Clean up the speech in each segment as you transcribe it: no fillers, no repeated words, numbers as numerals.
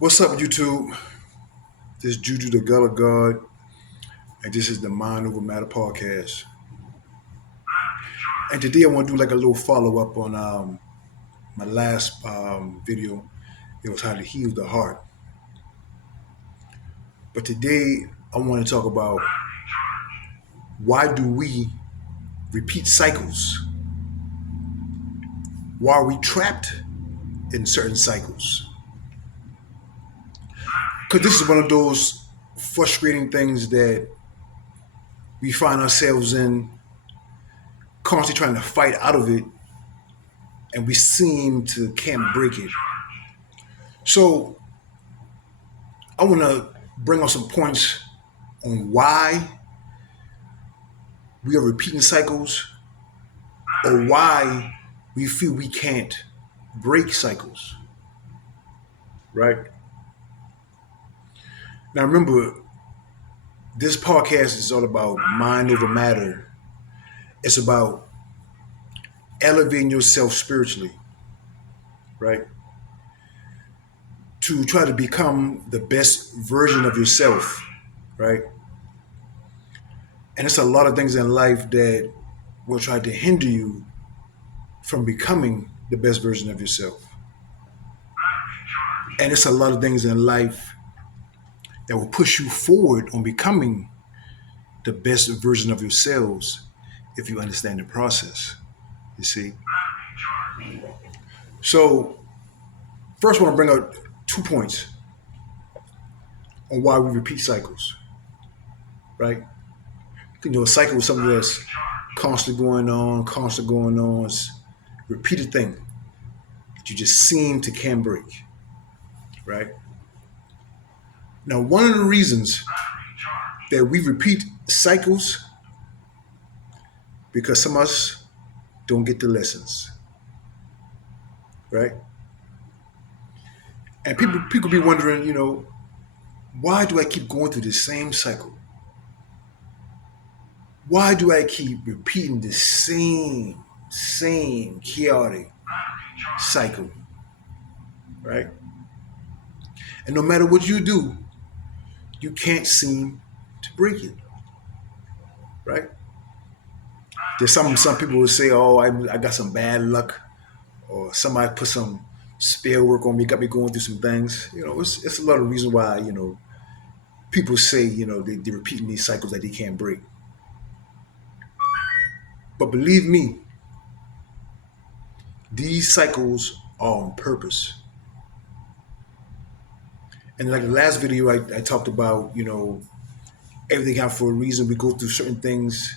What's up, YouTube? This is Juju the Gullah God, and this is the Mind Over Matter podcast. And today I want to do like a little follow up on my last video. It was how to heal the heart. But today I want to talk about why do we repeat cycles? Why are we trapped in certain cycles? Because this is one of those frustrating things that we find ourselves in, constantly trying to fight out of it, and we seem to can't break it. So I want to bring on some points on why we are repeating cycles or why we feel we can't break cycles, right? Now, remember, this podcast is all about mind over matter. It's about elevating yourself spiritually, right? To try to become the best version of yourself, right? And it's a lot of things in life that will try to hinder you from becoming the best version of yourself. And it's a lot of things in life that will push you forward on becoming the best version of yourselves if you understand the process. You see? So, first, I want to bring up 2 points on why we repeat cycles, right? You know, a cycle is something that's constantly going on. It's a repeated thing that you just seem to can't break, right? Now, one of the reasons that we repeat cycles because some of us don't get the lessons, right? And people be wondering, why do I keep going through the same cycle? Why do I keep repeating the same chaotic cycle, right? And no matter what you do, you can't seem to break it, right? There's some people will say, "Oh, I got some bad luck," or somebody put some spell work on me, got me going through some things. It's a lot of reason why people say they're repeating these cycles that they can't break. But believe me, these cycles are on purpose. And like the last video, I talked about, everything happens for a reason. We go through certain things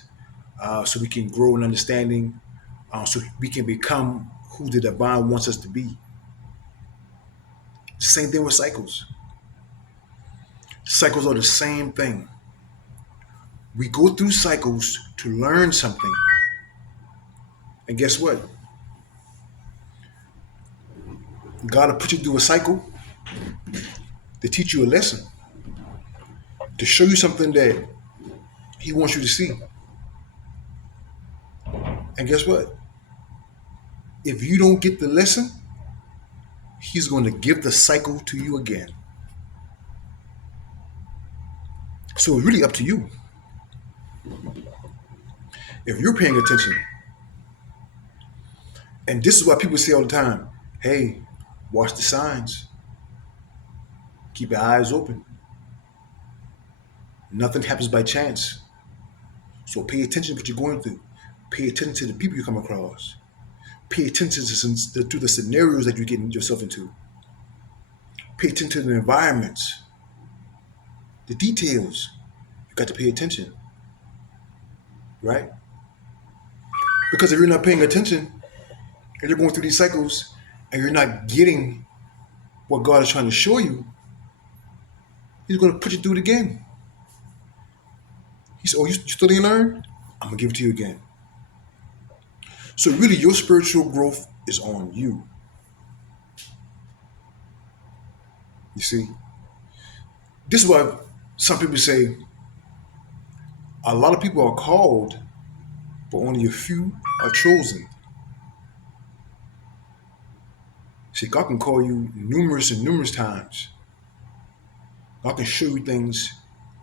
so we can grow in understanding, so we can become who the divine wants us to be. Same thing with cycles. Cycles are the same thing. We go through cycles to learn something. And guess what? God will put you through a cycle to teach you a lesson, to show you something that He wants you to see. And guess what? If you don't get the lesson, He's going to give the cycle to you again. So it's really up to you. If you're paying attention, and this is what people say all the time, hey, watch the signs. Keep your eyes open. Nothing happens by chance. So pay attention to what you're going through. Pay attention to the people you come across. Pay attention to the scenarios that you're getting yourself into. Pay attention to the environments, the details. You got to pay attention, right? Because if you're not paying attention and you're going through these cycles and you're not getting what God is trying to show you, He's going to put you through it again. He said, "Oh, you still didn't learn? I'm going to give it to you again." So really, your spiritual growth is on you. You see? This is why some people say a lot of people are called, but only a few are chosen. See, God can call you numerous and numerous times, God can show you things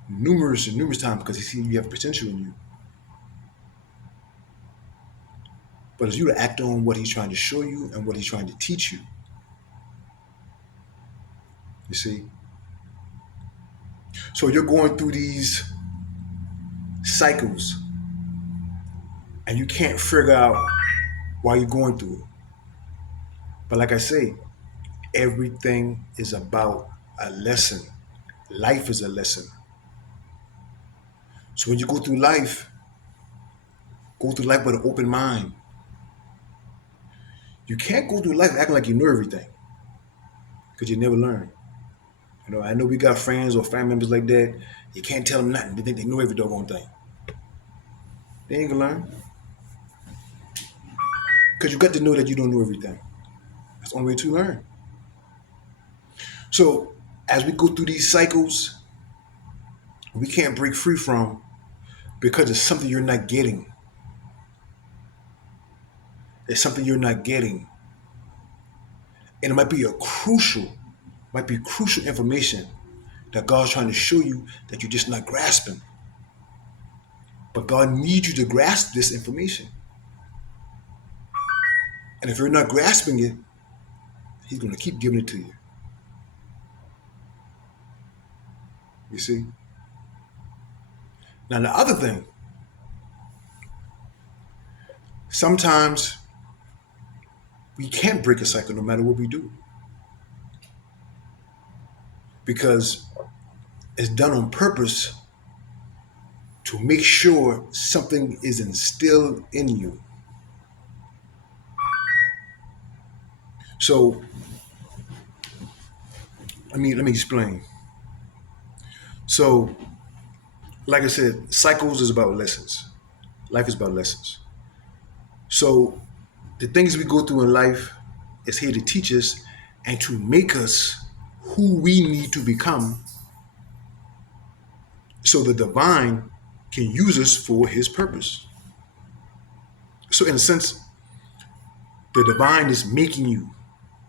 numerous and numerous times because He sees you have potential in you. But it's you to act on what He's trying to show you and what He's trying to teach you. You see? So you're going through these cycles and you can't figure out why you're going through it. But like I say, everything is about a lesson. Life is a lesson. So when you go through life with an open mind. You can't go through life acting like you know everything because you never learn. I know we got friends or family members like that. You can't tell them nothing. They think they know every doggone thing. They ain't gonna learn because you got to know that you don't know everything. That's the only way to learn. So as we go through these cycles, we can't break free from because it's something you're not getting. It's something you're not getting, and it might be crucial information that God's trying to show you that you're just not grasping. But God needs you to grasp this information. And if you're not grasping it, He's going to keep giving it to you. You see? Now, the other thing, sometimes we can't break a cycle no matter what we do because it's done on purpose to make sure something is instilled in you. So, let me explain. So, like I said, cycles is about lessons. Life is about lessons. So, the things we go through in life is here to teach us and to make us who we need to become so the divine can use us for His purpose. So, in a sense, the divine is making you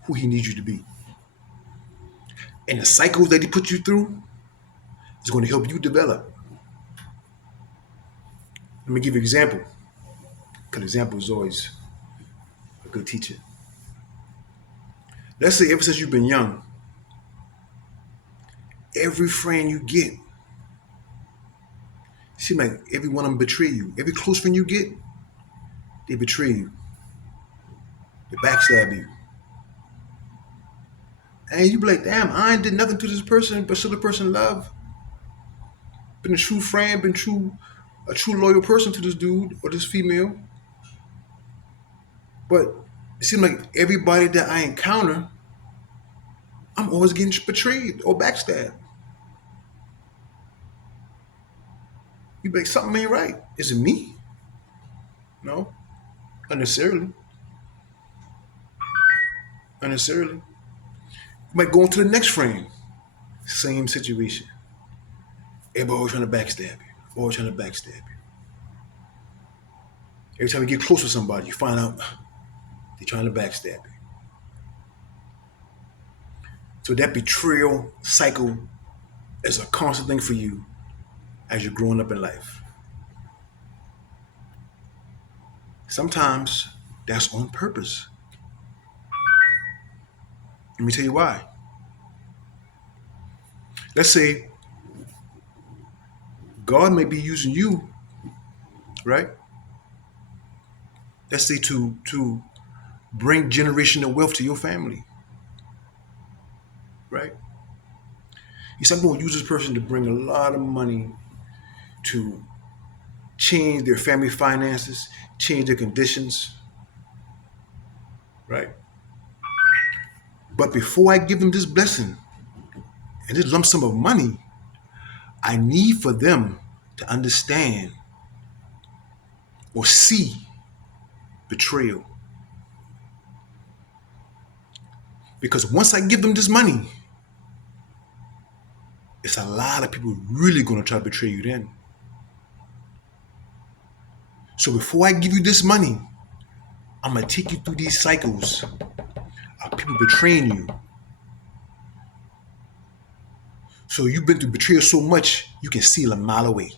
who He needs you to be. And the cycles that He puts you through is going to help you develop. Let me give you an example, because example is always a good teacher. Let's say ever since you've been young, every friend you get, seems like every one of them betray you. Every close friend you get, they betray you. They backstab you. And you be like, damn, I ain't did nothing to this person, but still the person love. Been a true friend, a true loyal person to this dude or this female. But it seems like everybody that I encounter, I'm always getting betrayed or backstabbed. You be like, something ain't right. Is it me? No, unnecessarily. Unnecessarily. You might go into the next frame. Same situation. Everybody always trying to backstab you. Always trying to backstab you. Every time you get close to somebody, you find out they're trying to backstab you. So that betrayal cycle is a constant thing for you as you're growing up in life. Sometimes that's on purpose. Let me tell you why. Let's say God may be using you, right? Let's say to bring generational wealth to your family, right? Some people use this person to bring a lot of money to change their family finances, change their conditions, right? But before I give them this blessing and this lump sum of money, I need for them to understand or see betrayal. Because once I give them this money, it's a lot of people really going to try to betray you then. So before I give you this money, I'm going to take you through these cycles of people betraying you. So you've been through betrayal so much, you can see it a mile away.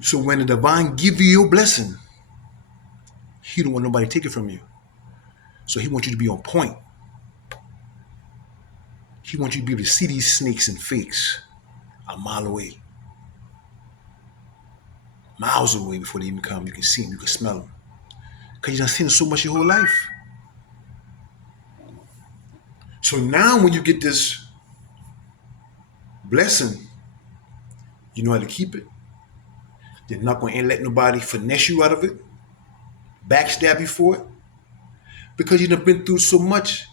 So when the divine give you your blessing, he don't want nobody to take it from you. So he wants you to be on point. He wants you to be able to see these snakes and fakes a mile away, miles away before they even come. You can see them, you can smell them. Because you done seen it so much your whole life. So now when you get this blessing, you know how to keep it. You're not going to let nobody finesse you out of it, backstab you for it. Because you've been through so much,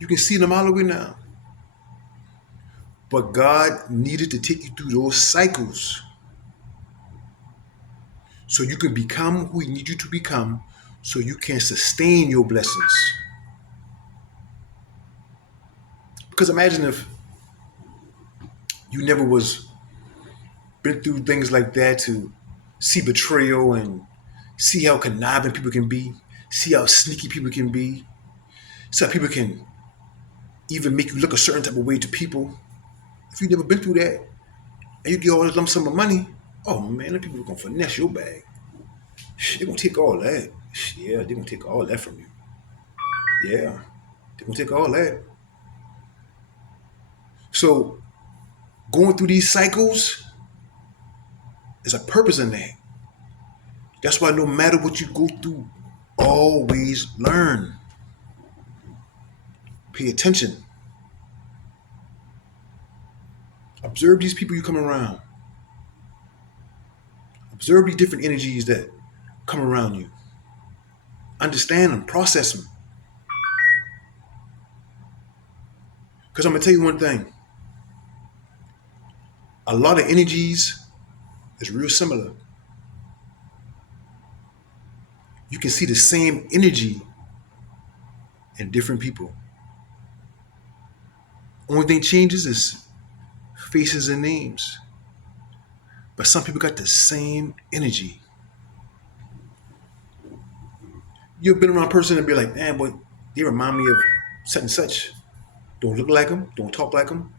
you can see them all away now. But God needed to take you through those cycles so you can become who He needs you to become, so you can sustain your blessings. Because imagine if you never was been through things like that to see betrayal and see how conniving people can be, see how sneaky people can be, see how people can even make you look a certain type of way to people. If you've never been through that and you get all this lump sum of money, oh man, the people are gonna finesse your bag. They're gonna take all that. Yeah, they're gonna take all that from you. Yeah, they're gonna take all that. So going through these cycles, there's a purpose in that. That's why no matter what you go through, always learn. Pay attention. Observe these people you come around. Observe these different energies that come around you. Understand them, process them. Because I'm going to tell you one thing. A lot of energies is real similar. You can see the same energy in different people. Only thing changes is faces and names. But some people got the same energy. You've been around a person and be like, man, boy, they remind me of such and such. Don't look like them, don't talk like them,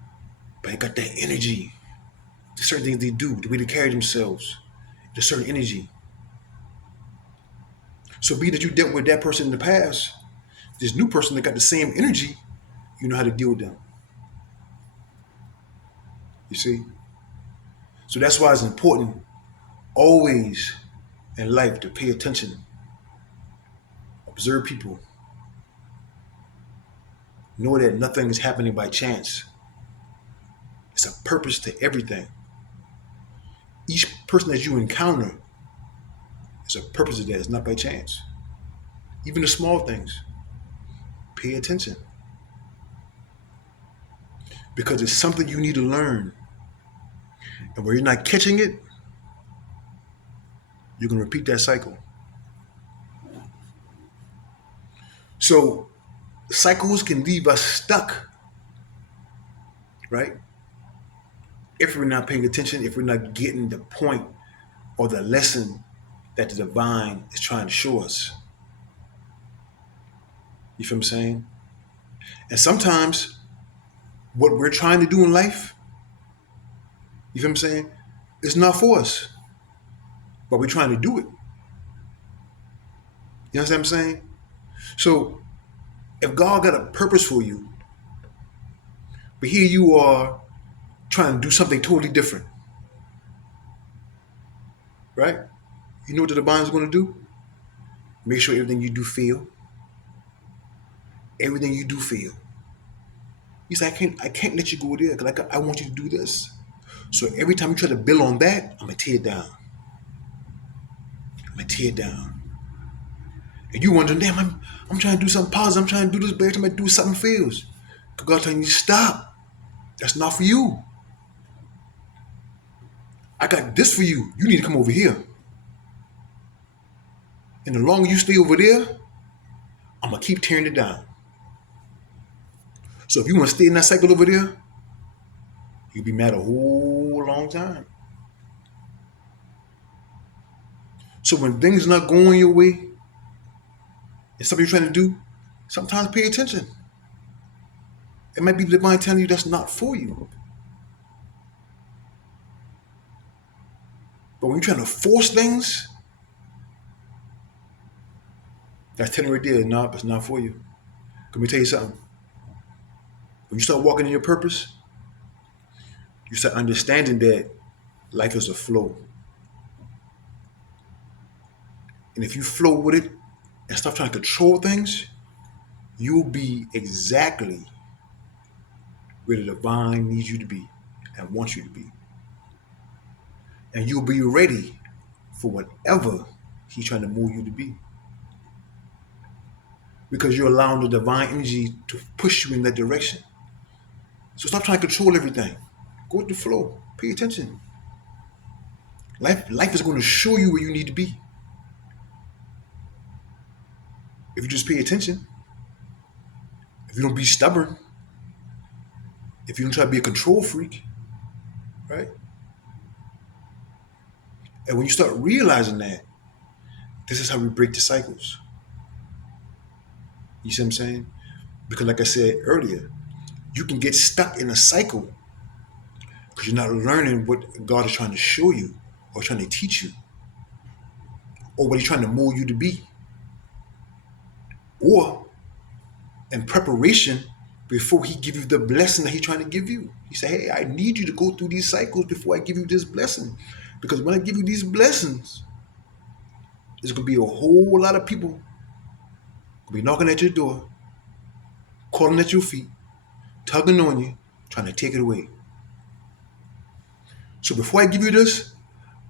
but they got that energy. There's certain things they do, the way they carry themselves, there's certain energy. So be that you dealt with that person in the past, this new person that got the same energy, you know how to deal with them. You see? So that's why it's important always in life to pay attention, observe people, know that nothing is happening by chance. It's a purpose to everything. Each person that you encounter is a purpose to that. It's not by chance. Even the small things. Pay attention. Because it's something you need to learn. And where you're not catching it, you're going to repeat that cycle. So cycles can leave us stuck, right? If we're not paying attention, if we're not getting the point or the lesson that the divine is trying to show us. You feel what I'm saying? And sometimes what we're trying to do in life, you feel what I'm saying, it's not for us. But we're trying to do it. You know what I'm saying? So if God got a purpose for you, but here you are trying to do something totally different, right? You know what the divine is going to do? Make sure everything you do fail. Everything you do fail. He's like, I can't let you go there because I want you to do this. So every time you try to build on that, I'm going to tear it down. I'm going to tear it down. And you wondering, damn, I'm trying to do something positive. I'm trying to do this, but every time I do something fails. Because God telling you, stop. That's not for you. I got this for you. You need to come over here. And the longer you stay over there, I'm going to keep tearing it down. So if you want to stay in that cycle over there, you'll be mad a whole long time. So when things not going your way, and something you're trying to do, sometimes pay attention. It might be the divine telling you that's not for you. But when you're trying to force things, that's telling you right there, no, it's not for you. Let me tell you something. When you start walking in your purpose, you start understanding that life is a flow. And if you flow with it and stop trying to control things, you'll be exactly where the divine needs you to be and wants you to be. And you'll be ready for whatever he's trying to move you to be. Because you're allowing the divine energy to push you in that direction. So stop trying to control everything. Go with the flow. Pay attention. Life is going to show you where you need to be. If you just pay attention, if you don't be stubborn, if you don't try to be a control freak, right? And when you start realizing that, this is how we break the cycles. You see what I'm saying? Because like I said earlier, you can get stuck in a cycle because you're not learning what God is trying to show you or trying to teach you or what he's trying to mold you to be. Or in preparation before he give you the blessing that he's trying to give you. He said, hey, I need you to go through these cycles before I give you this blessing. Because when I give you these blessings, there's going to be a whole lot of people going to be knocking at your door, calling at your feet, tugging on you, trying to take it away. So before I give you this,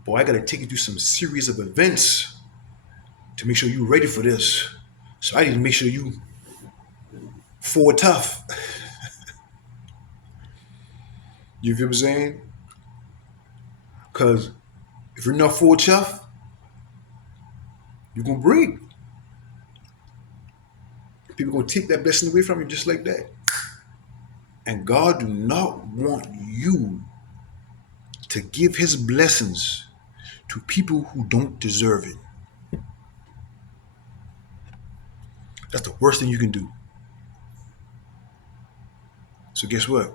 boy, I got to take you through some series of events to make sure you're ready for this. So I need to make sure you forward tough. You feel what I'm saying? Because if you're not forward tough, you're going to break. People going to take that blessing away from you just like that. And God do not want you to give his blessings to people who don't deserve it. That's the worst thing you can do. So guess what?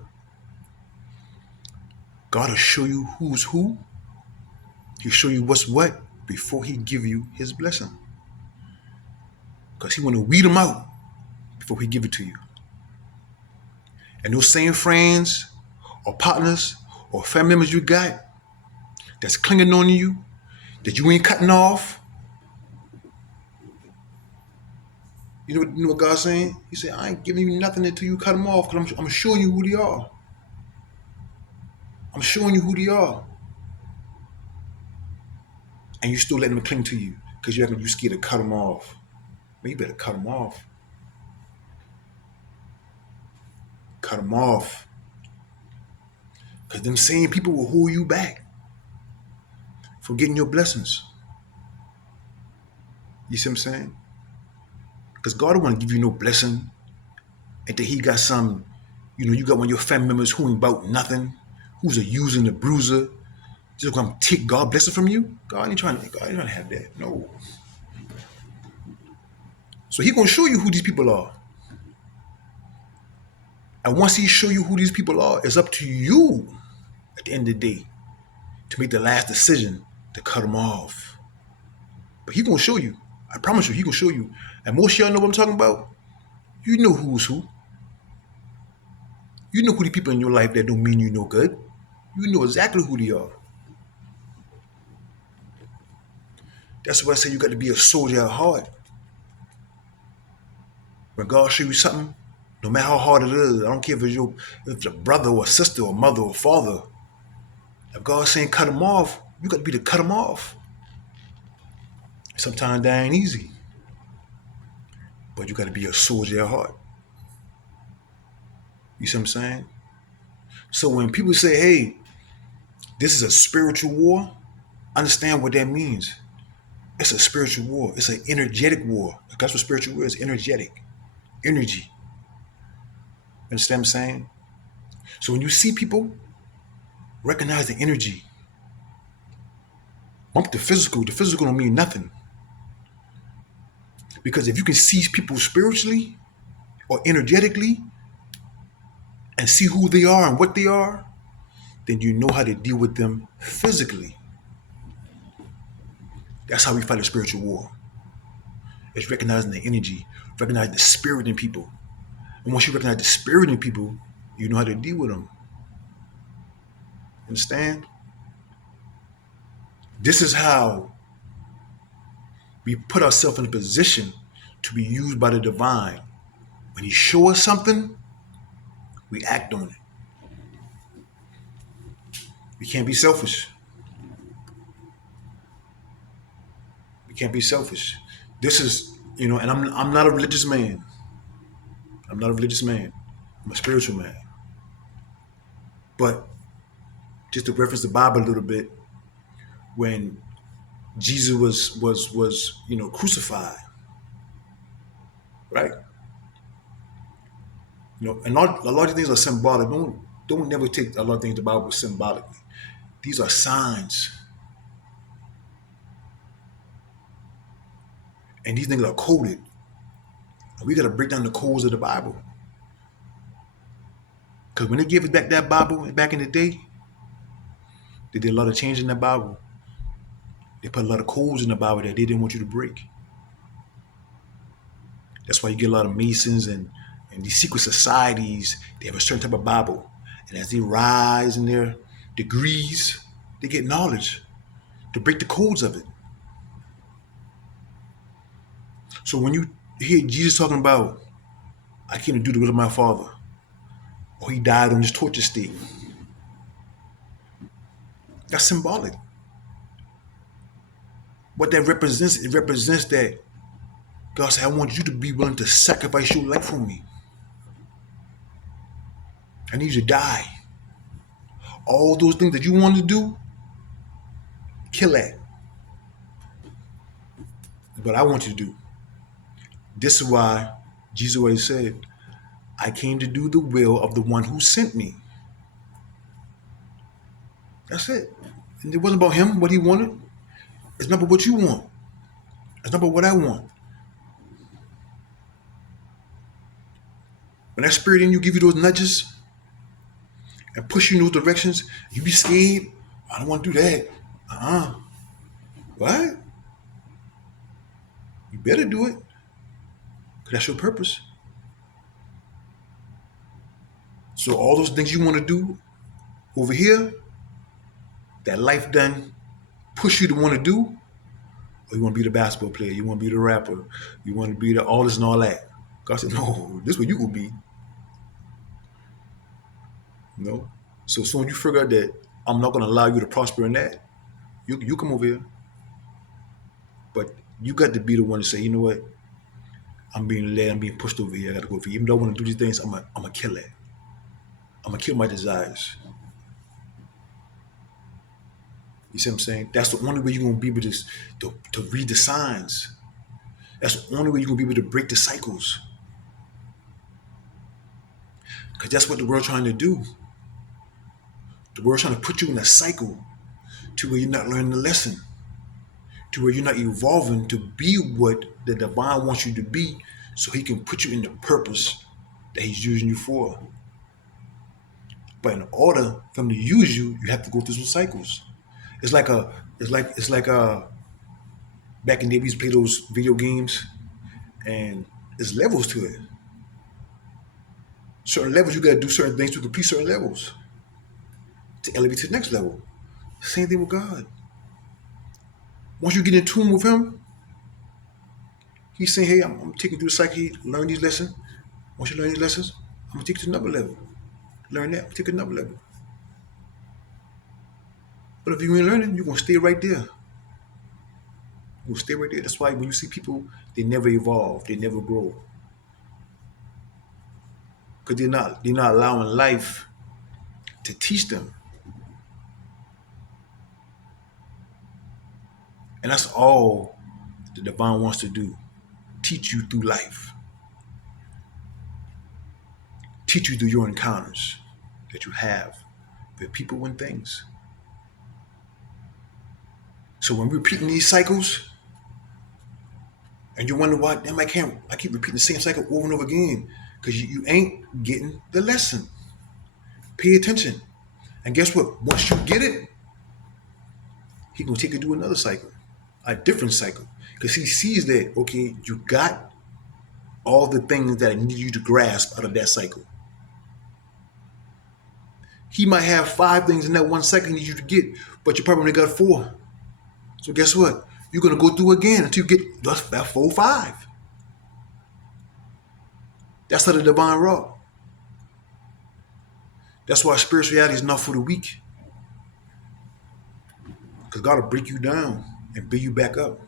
God will show you who's who. He'll show you what's what before he give you his blessing. Because he want to weed them out before he give it to you. And those same friends or partners or family members you got that's clinging on you, that you ain't cutting off. You know what God's saying? He said, I ain't giving you nothing until you cut them off because I'm showing you who they are. I'm showing you who they are. And you still letting them cling to you because you're scared to cut them off. Man, you better cut them off. Cut them off. Because them same people will hold you back from getting your blessings. You see what I'm saying? Because God don't want to give you no blessing until he got some, you got one of your family members who ain't about nothing, who's a user and a bruiser, just gonna take God blessing from you. God ain't trying to have that. No. So he gonna show you who these people are. And once he show you who these people are, it's up to you at the end of the day to make the last decision to cut them off. But he gonna show you. I promise you, he gonna show you. And most of y'all know what I'm talking about. You know who's who. You know who the people in your life that don't mean you no good. You know exactly who they are. That's why I say you got to be a soldier at heart. When God show you something, no matter how hard it is, I don't care if it's a brother or a sister or mother or father. If God's saying cut them off, you got to be to cut them off. Sometimes that ain't easy. But you got to be a soldier at heart. You see what I'm saying? So when people say, hey, this is a spiritual war, understand what that means. It's a spiritual war. It's an energetic war. That's what spiritual war is, energetic. Energy. Understand what I'm saying? So when you see people, recognize the energy. Bump the physical. The physical don't mean nothing. Because if you can see people spiritually or energetically, and see who they are and what they are, then you know how to deal with them physically. That's how we fight a spiritual war. It's recognizing the energy, recognizing the spirit in people. And once you recognize the spirit in people, you know how to deal with them. Understand? This is how we put ourselves in a position to be used by the divine. When he shows us something, we act on it. We can't be selfish. We can't be selfish. This is, and I'm not a religious man. I'm not a religious man. I'm a spiritual man. But just to reference the Bible a little bit, when Jesus was crucified, right? And a lot of things are symbolic. Don't never take a lot of things in the Bible symbolically. These are signs, and these things are coded. We got to break down the codes of the Bible, because when they gave us back that Bible back in the day, they did a lot of change in the Bible. They put a lot of codes in the Bible that they didn't want you to break. That's why you get a lot of Masons and these secret societies. They have a certain type of Bible, and as they rise in their degrees, they get knowledge to break the codes of it. So when you hear Jesus talking about, I came to do the will of my Father, or he died on this torture stake, that's symbolic. What that represents, it represents that God said, I want you to be willing to sacrifice your life for me. I need you to die. All those things that you want to do, kill that. But I want you to do. This is why Jesus always said, I came to do the will of the one who sent me. That's it. And it wasn't about him, what he wanted. It's not about what you want. It's not about what I want. When that spirit in you give you those nudges and push you in those directions, you be scared. I don't want to do that. What? You better do it. Because that's your purpose. So all those things you want to do over here, that life done push you to want to do, or you want to be the basketball player, you want to be the rapper, you want to be the all this and all that. God said, no, this is what you will be. So as soon as you figure out that I'm not going to allow you to prosper in that, you come over here. But you got to be the one to say, you know what? I'm being led, I'm being pushed over here. I got to go over here. Even though I want to do these things, I'm going to kill it. I'm going to kill my desires. You see what I'm saying? That's the only way you're going to be able to read the signs. That's the only way you're going to be able to break the cycles. Because that's what the world's trying to do. The world's trying to put you in a cycle to where you're not learning the lesson, to where you're not evolving to be what the divine wants you to be, so he can put you in the purpose that he's using you for. But in order for him to use you, you have to go through some cycles. It's like back in the day we used to play those video games, and there's levels to it. Certain levels you gotta do certain things to complete certain levels to elevate to the next level. Same thing with God. Once you get in tune with him, he's saying, hey, I'm taking you through the cycle, learn these lessons. Once you learn these lessons, I'm gonna take you to another level. Learn that, take another level. But if you ain't learning, you're gonna stay right there. You're gonna stay right there. That's why when you see people, they never evolve, they never grow. Because they're not allowing life to teach them. And that's all the divine wants to do. Teach you through life. Teach you through your encounters that you have with people and things. So when we're repeating these cycles, and you wonder why, damn, I keep repeating the same cycle over and over again, because you ain't getting the lesson. Pay attention. And guess what? Once you get it, he gonna take you to another cycle, a different cycle. Because he sees that, okay, you got all the things that I need you to grasp out of that cycle. He might have 5 things in that one cycle he needs you to get, but you probably only got 4. So guess what? You're gonna go through again until you get that 4, 5. That's how the divine raw. That's why spirituality is not for the weak. Because God will break you down and build you back up.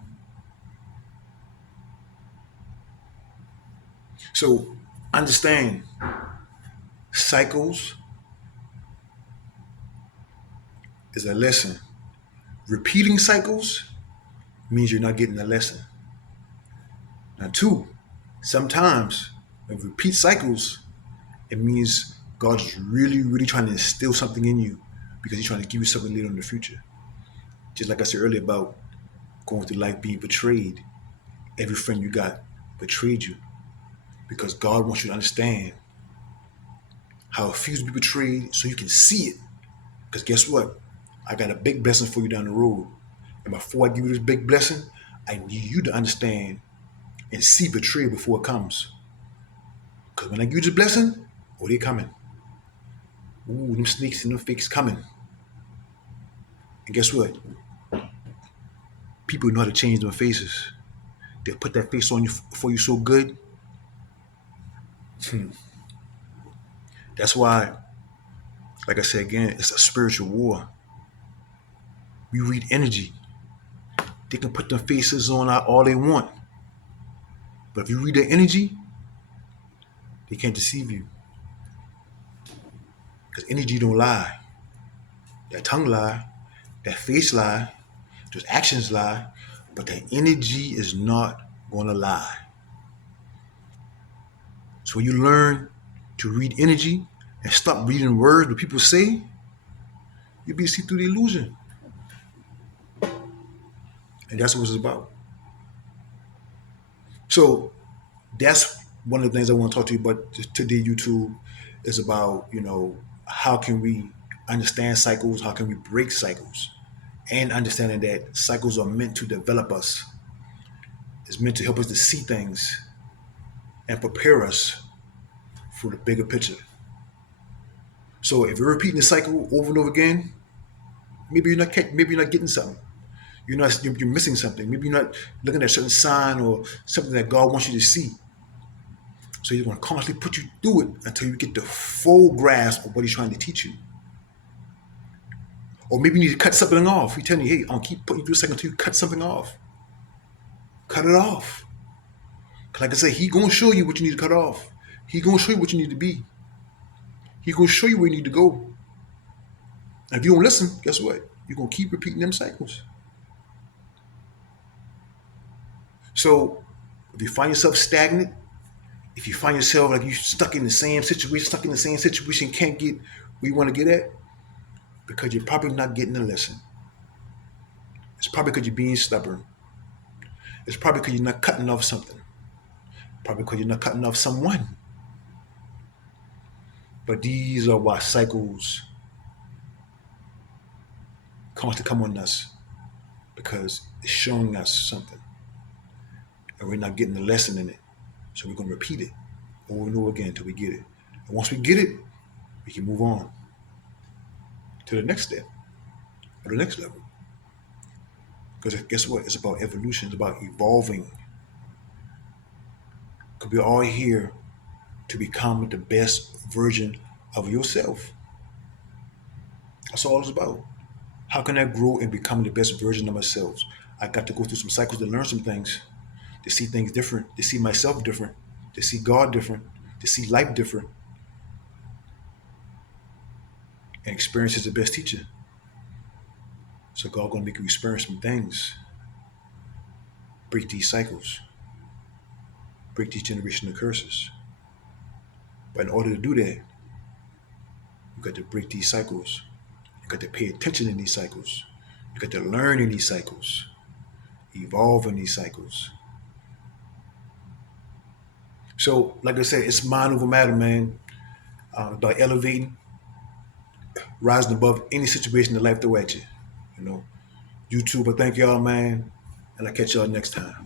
So understand, cycles is a lesson. Repeating cycles means you're not getting a lesson. Now, 2, sometimes when we repeat cycles, it means God is really, really trying to instill something in you because he's trying to give you something later in the future. Just like I said earlier about going through life being betrayed. Every friend you got betrayed you because God wants you to understand how it feels to be betrayed so you can see it. Because guess what? I got a big blessing for you down the road. And before I give you this big blessing, I need you to understand and see betrayal before it comes. Because when I give you this blessing, oh, they coming. Ooh, them snakes and them fakes coming. And guess what? People know how to change their faces. They'll put that face on you for you so good. That's why, like I said again, it's a spiritual war. We read energy. They can put their faces on all they want. But if you read their energy, they can't deceive you. Because energy don't lie. That tongue lie, that face lie, those actions lie, but that energy is not gonna lie. So when you learn to read energy and stop reading words what people say, you'll be able to see through the illusion. And that's what it's about. So that's one of the things I want to talk to you about today, YouTube, is about, how can we understand cycles? How can we break cycles? And understanding that cycles are meant to develop us. It's meant to help us to see things and prepare us for the bigger picture. So if you're repeating the cycle over and over again, maybe you're not getting something. You're missing something. Maybe you're not looking at a certain sign or something that God wants you to see. So he's going to constantly put you through it until you get the full grasp of what he's trying to teach you. Or maybe you need to cut something off. He's telling you, hey, I'll keep putting you through a cycle until you cut something off. Cut it off. Like I said, he's going to show you what you need to cut off. He's going to show you what you need to be. He's going to show you where you need to go. And if you don't listen, guess what? You're going to keep repeating them cycles. So if you find yourself stagnant, if you find yourself like you're stuck in the same situation, can't get where you want to get at, because you're probably not getting the lesson. It's probably because you're being stubborn. It's probably because you're not cutting off something. Probably because you're not cutting off someone. But these are why cycles constantly come on us, because it's showing us something. And we're not getting the lesson in it. So we're going to repeat it over and over again until we get it. And once we get it, we can move on to the next step or the next level. Because guess what? It's about evolution. It's about evolving. Because we're all here to become the best version of yourself. That's all it's about. How can I grow and become the best version of myself? I got to go through some cycles to learn some things, to see things different, to see myself different, to see God different, to see life different. And experience is the best teacher. So God gonna make you experience some things. Break these cycles. Break these generational curses. But in order to do that, you got to break these cycles. You got to pay attention in these cycles. You got to learn in these cycles. Evolve in these cycles. So, like I said, it's mind over matter, man. About elevating, rising above any situation that life throw at you. You know, YouTube. I thank y'all, man, and I catch y'all next time.